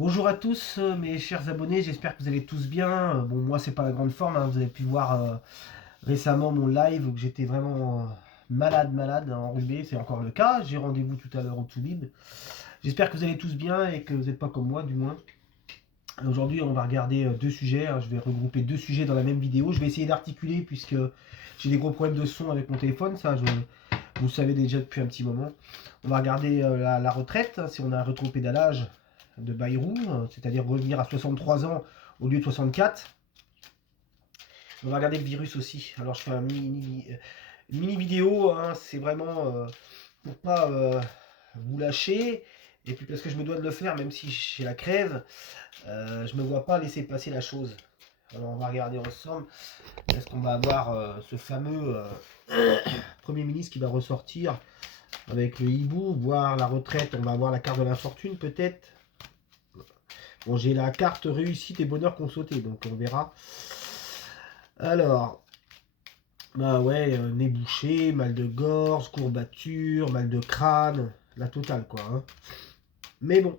Bonjour à tous mes chers abonnés, j'espère que vous allez tous bien. Bon, moi c'est pas la grande forme, hein. Vous avez pu voir récemment mon live où j'étais vraiment malade, enrhumé, c'est encore le cas. J'ai rendez-vous tout à l'heure au Toubib. J'espère que vous allez tous bien et que vous n'êtes pas comme moi du moins. Aujourd'hui on va regarder deux sujets, hein. Je vais regrouper deux sujets dans la même vidéo. Je vais essayer d'articuler puisque j'ai des gros problèmes de son avec mon téléphone, vous le savez déjà depuis un petit moment. On va regarder la retraite, hein, si on a un rétro-pédalage de Bayrou, c'est-à-dire revenir à 63 ans au lieu de 64. On va regarder le virus aussi. Alors je fais un mini vidéo, hein, c'est vraiment pour pas vous lâcher. Et puis parce que je me dois de le faire, même si j'ai la crève, je me vois pas laisser passer la chose. Alors on va regarder ensemble. Est-ce qu'on va avoir ce fameux Premier ministre qui va ressortir avec le hibou, voir la retraite, on va avoir la carte de l'infortune peut-être. Bon, j'ai la carte réussite et bonheur qu'on sauté, donc on verra. Alors, bah ouais, nez bouché, mal de gorge, courbature, mal de crâne, la totale quoi, hein. Mais bon,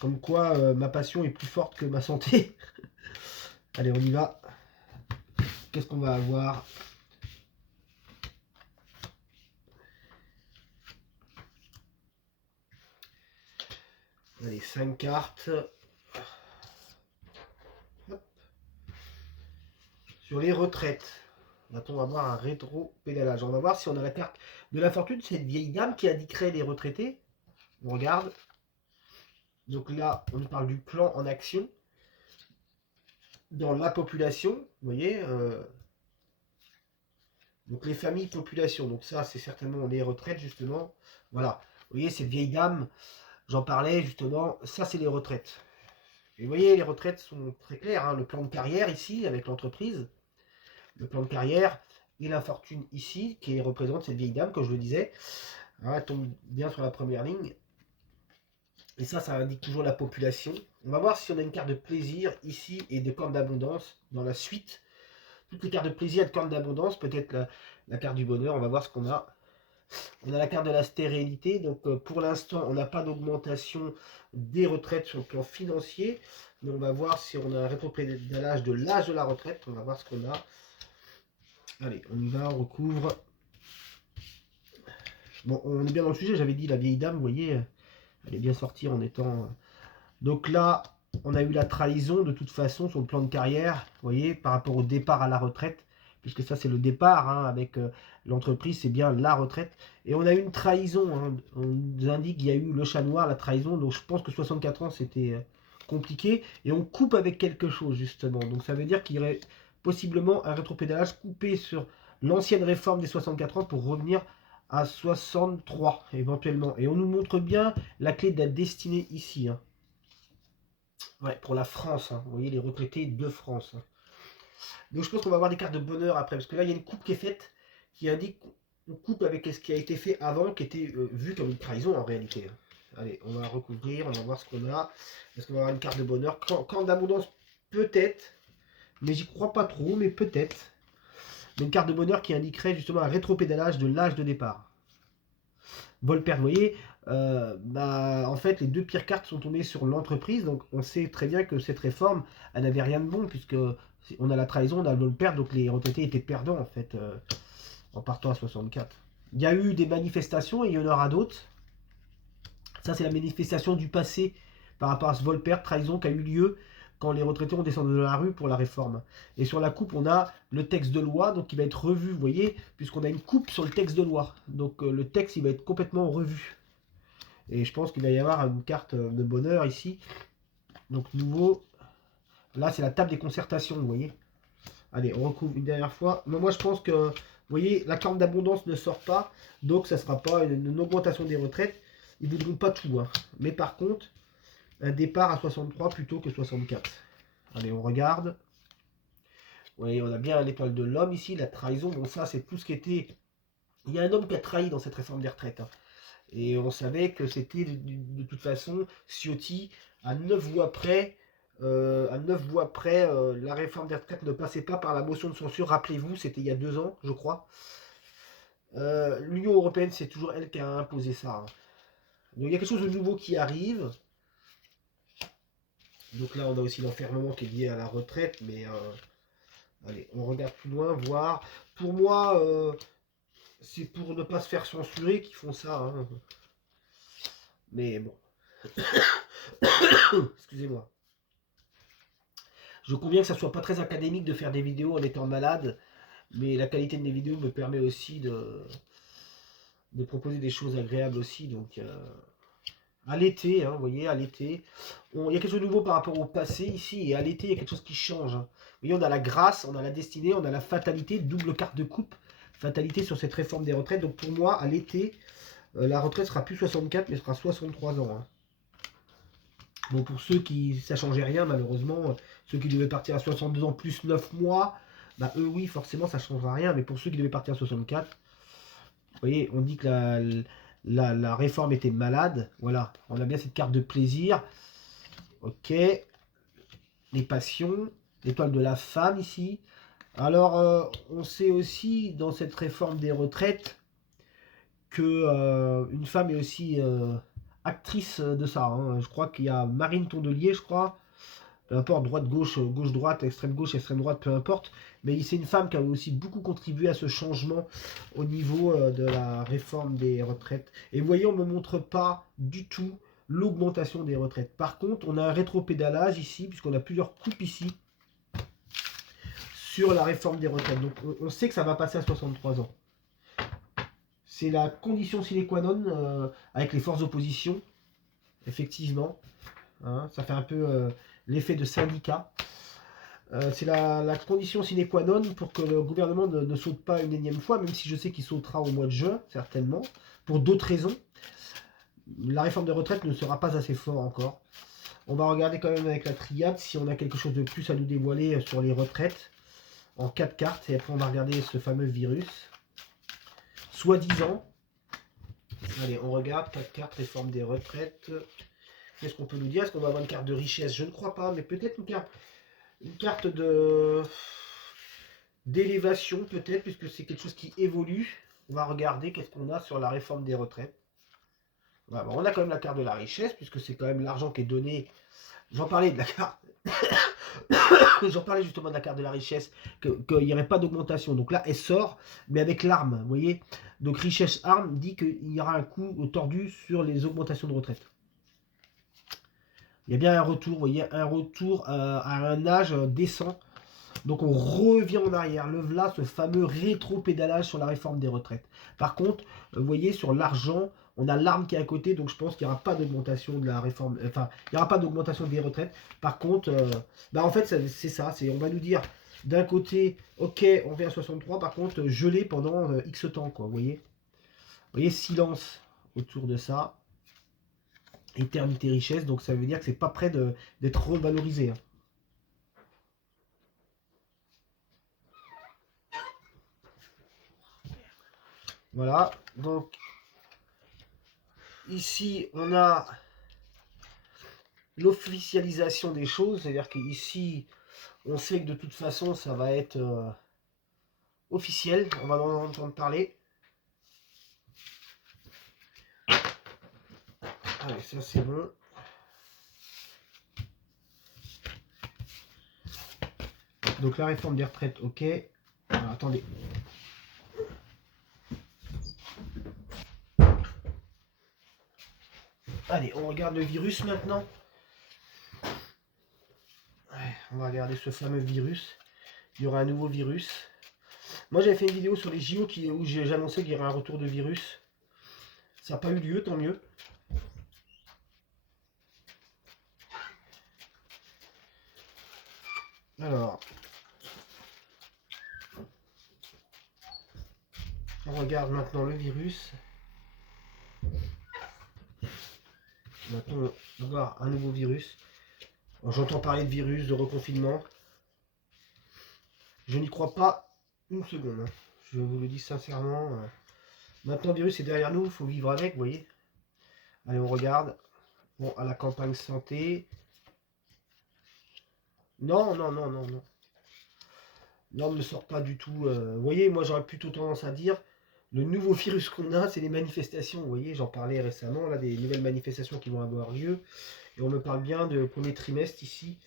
comme quoi ma passion est plus forte que ma santé. Allez, on y va. Qu'est-ce qu'on va avoir? Allez, 5 cartes. Hop. Sur les retraites. Maintenant, on va voir un rétro-pédalage. On va voir si on a la carte de la fortune. C'est une vieille dame qui indiquerait les retraités. On regarde. Donc là, on nous parle du plan en action dans la population. Vous voyez, donc les familles, population. Donc ça, c'est certainement les retraites, justement. Voilà. Vous voyez, cette vieille dame, j'en parlais, justement. Ça, c'est les retraites. Et vous voyez, les retraites sont très claires, hein. Le plan de carrière ici, avec l'entreprise. Le plan de carrière et la fortune ici, qui représente cette vieille dame, comme je le disais. Alors, elle tombe bien sur la première ligne. Et ça indique toujours la population. On va voir si on a une carte de plaisir ici et de corne d'abondance dans la suite. Toutes les cartes de plaisir et de corne d'abondance, peut-être la carte du bonheur, on va voir ce qu'on a. On a la carte de la stérilité, donc pour l'instant on n'a pas d'augmentation des retraites sur le plan financier, mais on va voir si on a un rétropédalage de l'âge de la retraite, on va voir ce qu'on a. Allez, on y va, on recouvre. Bon, on est bien dans le sujet, j'avais dit la vieille dame, vous voyez, elle est bien sortie en étant... Donc là, on a eu la trahison de toute façon sur le plan de carrière, vous voyez, par rapport au départ à la retraite, puisque ça c'est le départ, hein, avec l'entreprise, c'est bien la retraite. Et on a eu une trahison, hein, on nous indique qu'il y a eu le chat noir, la trahison, donc je pense que 64 ans c'était compliqué, et on coupe avec quelque chose justement. Donc ça veut dire qu'il y aurait possiblement un rétropédalage coupé sur l'ancienne réforme des 64 ans pour revenir à 63 éventuellement. Et on nous montre bien la clé de la destinée ici, hein. Ouais, pour la France, hein. Vous voyez les retraités de France, hein. Donc je pense qu'on va avoir des cartes de bonheur après, parce que là il y a une coupe qui est faite, qui indique qu'on coupe avec ce qui a été fait avant, qui était vu comme une trahison en réalité, hein. Allez, on va recouvrir, on va voir ce qu'on a. Est-ce qu'on va avoir une carte de bonheur? Corne d'abondance, peut-être, mais j'y crois pas trop, mais peut-être. Mais une carte de bonheur qui indiquerait justement un rétropédalage de l'âge de départ. Volper, vous voyez, en fait, les deux pires cartes sont tombées sur l'entreprise. Donc, on sait très bien que cette réforme, elle n'avait rien de bon, puisque on a la trahison, on a le Volper, donc les retraités étaient perdants, en fait, en partant à 64. Il y a eu des manifestations et il y en aura d'autres. Ça, c'est la manifestation du passé par rapport à ce Volper, trahison qui a eu lieu quand les retraités ont descendu de la rue pour la réforme. Et sur la coupe, on a le texte de loi, donc qui va être revu, vous voyez, puisqu'on a une coupe sur le texte de loi. Donc le texte, il va être complètement revu. Et je pense qu'il va y avoir une carte de bonheur ici. Donc nouveau. Là, c'est la table des concertations, vous voyez. Allez, on recouvre une dernière fois. Mais moi, je pense que, vous voyez, la carte d'abondance ne sort pas. Donc, ça ne sera pas une augmentation des retraites. Ils ne voudront pas tout, hein. Mais par contre, un départ à 63 plutôt que 64. Allez, on regarde. Vous voyez, on a bien l'étoile de l'homme ici. La trahison, bon, ça, c'est tout ce qui était... Il y a un homme qui a trahi dans cette réforme des retraites, hein. Et on savait que c'était de toute façon Ciotti à 9 voix près. La réforme des retraites ne passait pas par la motion de censure. Rappelez-vous, c'était il y a 2 ans, je crois. L'Union européenne, c'est toujours elle qui a imposé ça, hein. Donc il y a quelque chose de nouveau qui arrive. Donc là, on a aussi l'enfermement qui est lié à la retraite, mais allez, on regarde plus loin, voir. Pour moi, c'est pour ne pas se faire censurer qu'ils font ça, hein. Mais bon, excusez-moi. Je conviens que ça soit pas très académique de faire des vidéos en étant malade, mais la qualité de mes vidéos me permet aussi de proposer des choses agréables aussi. Donc, à l'été, hein, vous voyez, à l'été, il y a quelque chose de nouveau par rapport au passé ici, et à l'été, il y a quelque chose qui change, hein. Vous voyez, on a la grâce, on a la destinée, on a la fatalité, double carte de coupe, fatalité sur cette réforme des retraites. Donc pour moi, à l'été, la retraite sera plus 64, mais sera 63 ans, hein. Bon, pour ceux qui, ça changeait rien, malheureusement, ceux qui devaient partir à 62 ans plus 9 mois, bah eux, oui, forcément, ça ne changera rien. Mais pour ceux qui devaient partir à 64, vous voyez, on dit que la réforme était malade. Voilà, on a bien cette carte de plaisir. Ok, les passions, l'étoile de la femme ici. Alors, on sait aussi dans cette réforme des retraites que une femme est aussi actrice de ça, hein. Je crois qu'il y a Marine Tondelier, je crois. Peu importe, droite-gauche, gauche-droite, extrême-gauche, extrême-droite, peu importe. Mais c'est une femme qui a aussi beaucoup contribué à ce changement au niveau de la réforme des retraites. Et vous voyez, on ne me montre pas du tout l'augmentation des retraites. Par contre, on a un rétropédalage ici, puisqu'on a plusieurs coupes ici, sur la réforme des retraites. Donc on sait que ça va passer à 63 ans. C'est la condition sine qua non avec les forces d'opposition, effectivement. Hein, ça fait un peu l'effet de syndicat. C'est la condition sine qua non pour que le gouvernement ne saute pas une énième fois, même si je sais qu'il sautera au mois de juin, certainement, pour d'autres raisons. La réforme des retraites ne sera pas assez fort encore. On va regarder quand même avec la triade si on a quelque chose de plus à nous dévoiler sur les retraites en 4 cartes. Et après, on va regarder ce fameux virus. Soi-disant. Allez, on regarde 4 cartes, réforme des retraites. Qu'est-ce qu'on peut nous dire? Est-ce qu'on va avoir une carte de richesse? Je ne crois pas, mais peut-être une carte d'élévation, peut-être, puisque c'est quelque chose qui évolue. On va regarder qu'est-ce qu'on a sur la réforme des retraites. Voilà, bon, on a quand même la carte de la richesse, puisque c'est quand même l'argent qui est donné. J'en parlais de la carte. J'en parlais justement de la carte de la richesse, qu'il n'y aurait pas d'augmentation. Donc là, elle sort, mais avec l'arme, vous voyez. Donc richesse arme dit qu'il y aura un coup tordu sur les augmentations de retraite. Il y a bien un retour, vous voyez, un retour à un âge décent. Donc on revient en arrière. Le voilà, ce fameux rétro-pédalage sur la réforme des retraites. Par contre, vous voyez, sur l'argent, on a l'arme qui est à côté, donc je pense qu'il n'y aura pas d'augmentation de la réforme. Enfin, il n'y aura pas d'augmentation des retraites. Par contre, en fait, c'est ça. On va nous dire d'un côté, ok, on vient à 63, par contre, gelé pendant X temps, quoi. Vous voyez, silence autour de ça. Éternité richesse, donc ça veut dire que c'est pas prêt d'être revalorisé, hein. Voilà, donc ici on a l'officialisation des choses, c'est-à-dire qu'ici on sait que de toute façon ça va être officiel, on va en entendre parler. Allez, ça c'est bon. Donc la réforme des retraites, ok. Alors, attendez. Allez, on regarde le virus maintenant. Ouais, on va regarder ce fameux virus. Il y aura un nouveau virus. Moi j'avais fait une vidéo sur les JO où j'ai annoncé qu'il y aurait un retour de virus. Ça n'a pas eu lieu, tant mieux. Alors, on regarde maintenant le virus. Maintenant, on va voir un nouveau virus. J'entends parler de virus, de reconfinement. Je n'y crois pas une seconde, hein. Je vous le dis sincèrement. Maintenant, le virus est derrière nous, il faut vivre avec, vous voyez. Allez, on regarde. Bon, à la campagne santé. Non, non, non, non, non. L'homme ne sort pas du tout. Vous voyez, moi j'aurais plutôt tendance à dire, Le nouveau virus qu'on a, c'est les manifestations. Vous voyez, j'en parlais récemment, là, des nouvelles manifestations qui vont avoir lieu. Et on me parle bien de premier trimestre ici.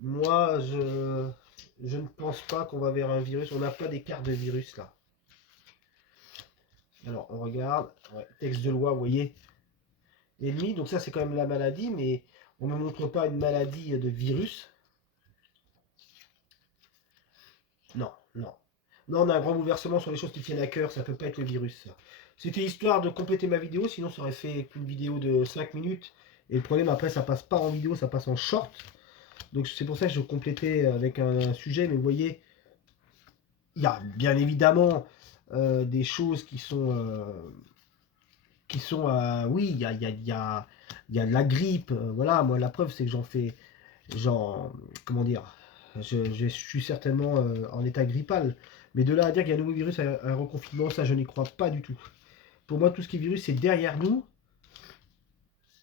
Moi, je ne pense pas qu'on va vers un virus. On n'a pas d'écart de virus là. Alors, on regarde. Ouais, texte de loi, vous voyez. Ennemi, donc ça, c'est quand même la maladie, mais on ne me montre pas une maladie de virus. Non, non. Non, on a un grand bouleversement sur les choses qui tiennent à cœur. Ça peut pas être le virus, ça. C'était histoire de compléter ma vidéo, sinon ça aurait fait une vidéo de 5 minutes. Et le problème, après, ça passe pas en vidéo, ça passe en short. Donc c'est pour ça que je complétais avec un sujet, mais vous voyez, il y a bien évidemment des choses qui sont oui, il y a de la grippe, voilà, moi la preuve c'est que j'en fais, comment dire, je suis certainement en état grippal, mais de là à dire qu'il y a un nouveau virus, un reconfinement, ça je n'y crois pas du tout. Pour moi, tout ce qui est virus, c'est derrière nous.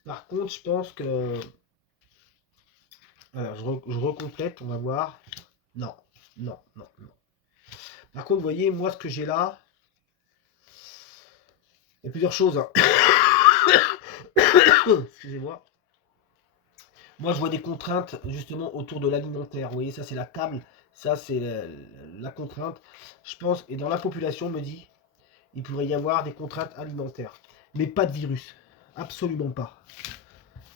Par contre, je pense que, alors je recomplète, on va voir. Non, non, non, non. Par contre, vous voyez, moi, ce que j'ai là, il y a plusieurs choses. Hein. Excusez-moi. Moi, je vois des contraintes, justement, autour de l'alimentaire. Vous voyez, ça, c'est la table. Ça, c'est la contrainte. Je pense, et dans la population, on me dit, il pourrait y avoir des contraintes alimentaires. Mais pas de virus. Absolument pas.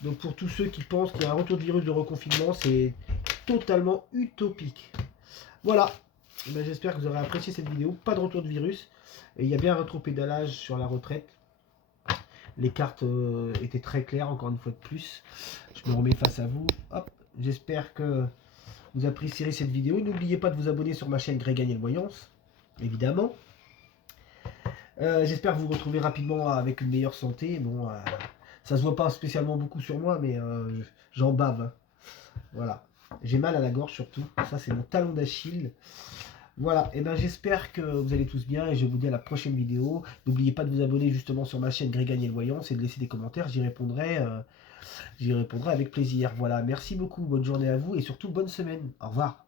Donc, pour tous ceux qui pensent qu'il y a un retour de virus de reconfinement, c'est totalement utopique. Voilà. Ben, j'espère que vous aurez apprécié cette vidéo. Pas de retour de virus. Et il y a bien un rétropédalage sur la retraite. Les cartes étaient très claires, encore une fois de plus. Je me remets face à vous. Hop. J'espère que vous apprécierez cette vidéo. N'oubliez pas de vous abonner sur ma chaîne Greg Aniel Voyance, évidemment. J'espère vous retrouver rapidement avec une meilleure santé. Bon, ça se voit pas spécialement beaucoup sur moi, mais j'en bave. Hein. Voilà. J'ai mal à la gorge surtout. Ça, c'est mon talon d'Achille. Voilà, et ben j'espère que vous allez tous bien et je vous dis à la prochaine vidéo. N'oubliez pas de vous abonner justement sur ma chaîne Greg Aniel Voyance et de laisser des commentaires, j'y répondrai avec plaisir. Voilà, merci beaucoup, bonne journée à vous et surtout bonne semaine. Au revoir.